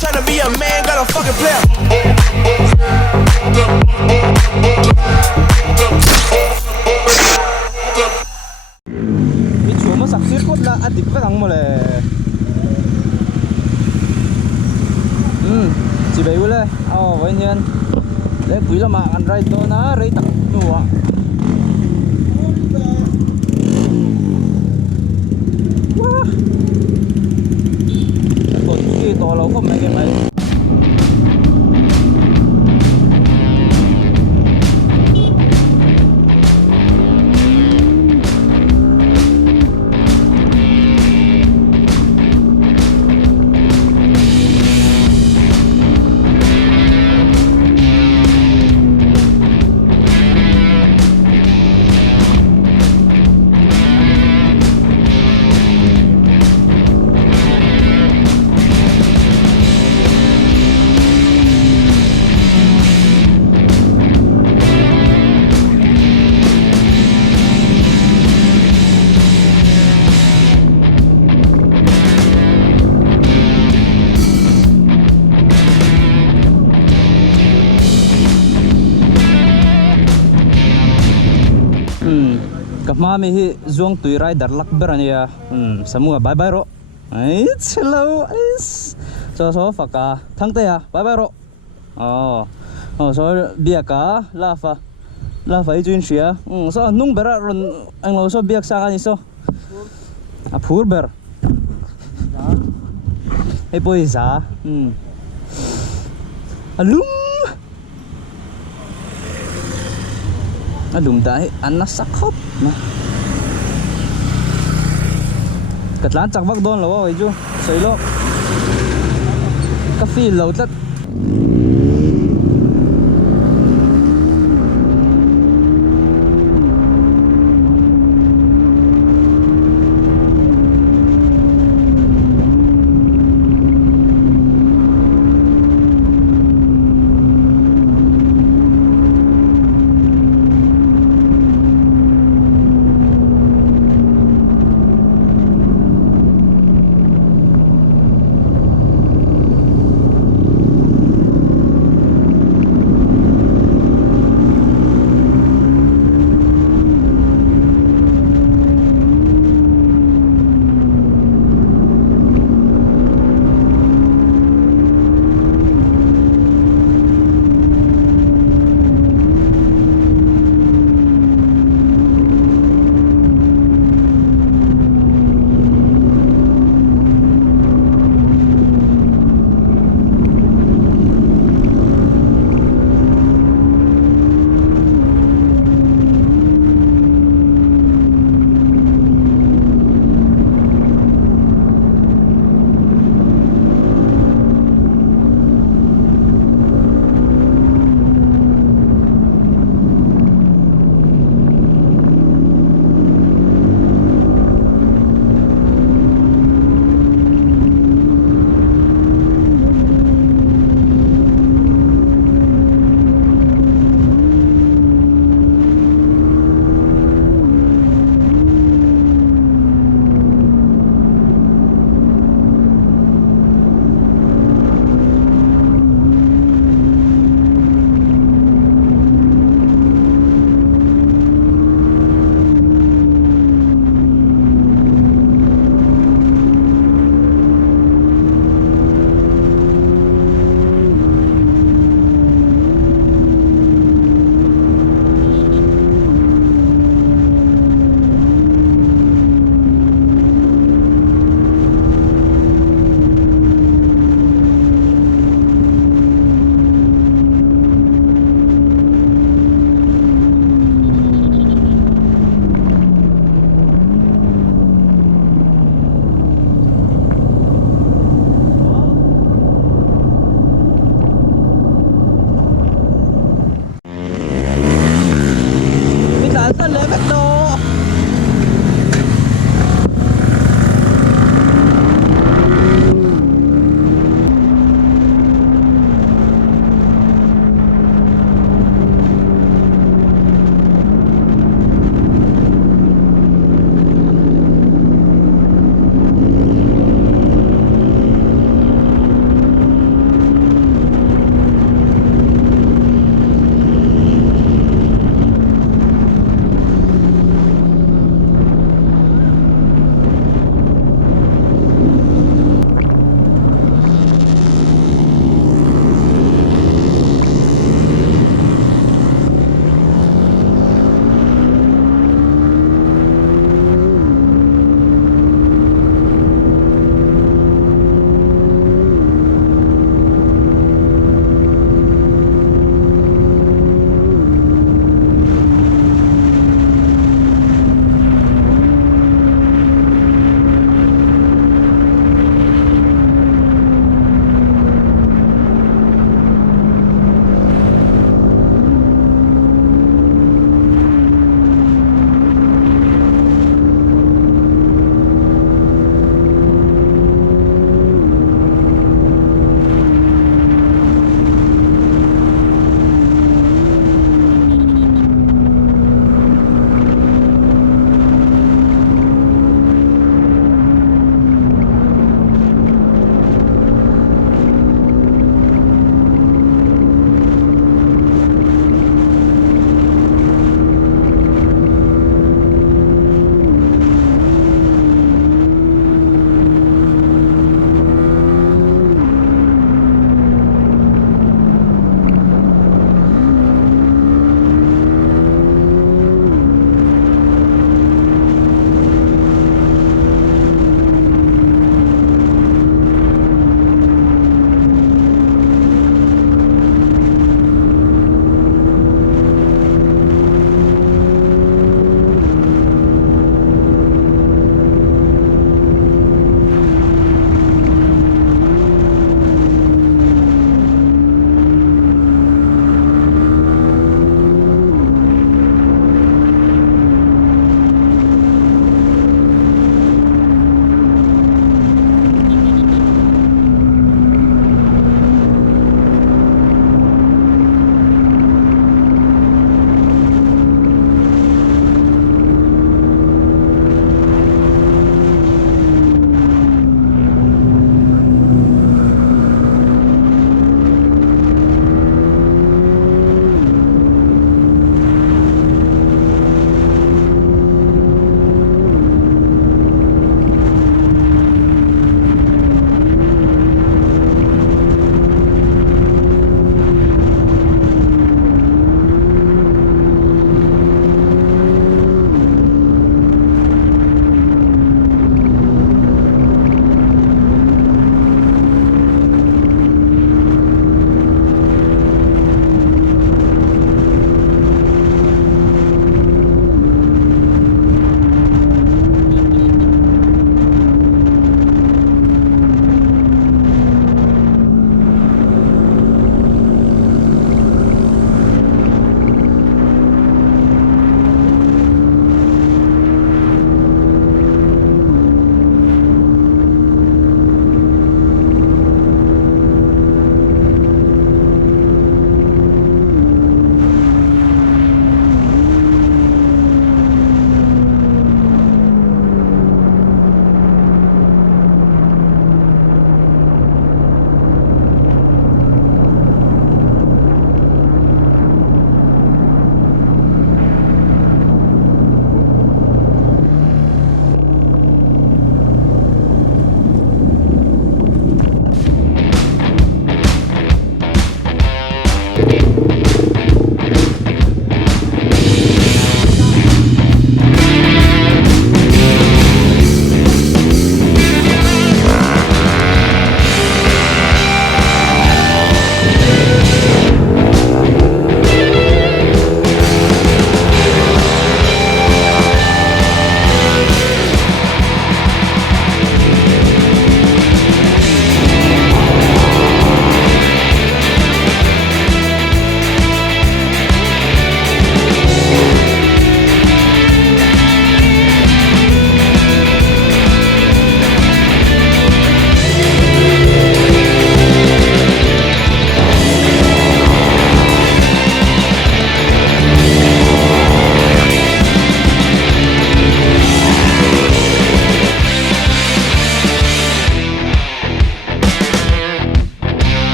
trying to be a man, got a fucking player. Bị chúa mà sạc xuyết cốt là ăn thịt với thằng mà lệ. Chỉ bấy lệ. Vậy nhiên. Để quý là mà ăn ray to na ray tắc nụ ạ. Còn cái to lâu không mấy cái mấy. Mami hi zuang tui rider lak berania semua bye bye ro it's hello is so faka thang te ya bye bye ro so biaka la fa i jun sia so nung bera ron ang lo so biak sa kan iso a phur ber ei poi za alum dai anna sakhop na katlan chak vak don lo ai chu soilo ka feel lo tlat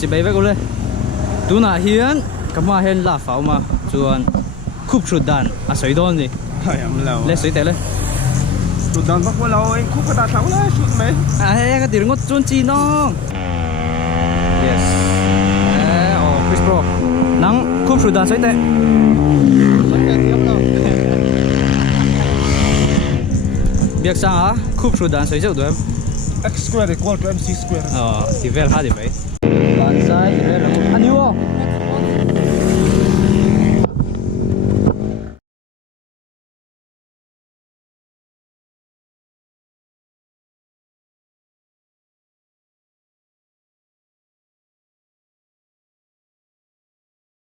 chỉ bay về cô lên tu nãy hiền cái mà hiền là pháo mà chuan khúc sụt đàn à sấy đòn gì em lâu lên sấy tệ lên tụt đòn bắt qua lâu anh khúc cái ta thắng đấy sụt mấy à hay cái tiếng ngót chuan chi nó yes Chris Pro nắng khúc sụt đàn sấy tệ biết sao á khúc sụt đàn sấy dậu tụi em x square equal to mc square thì về ha thì vậy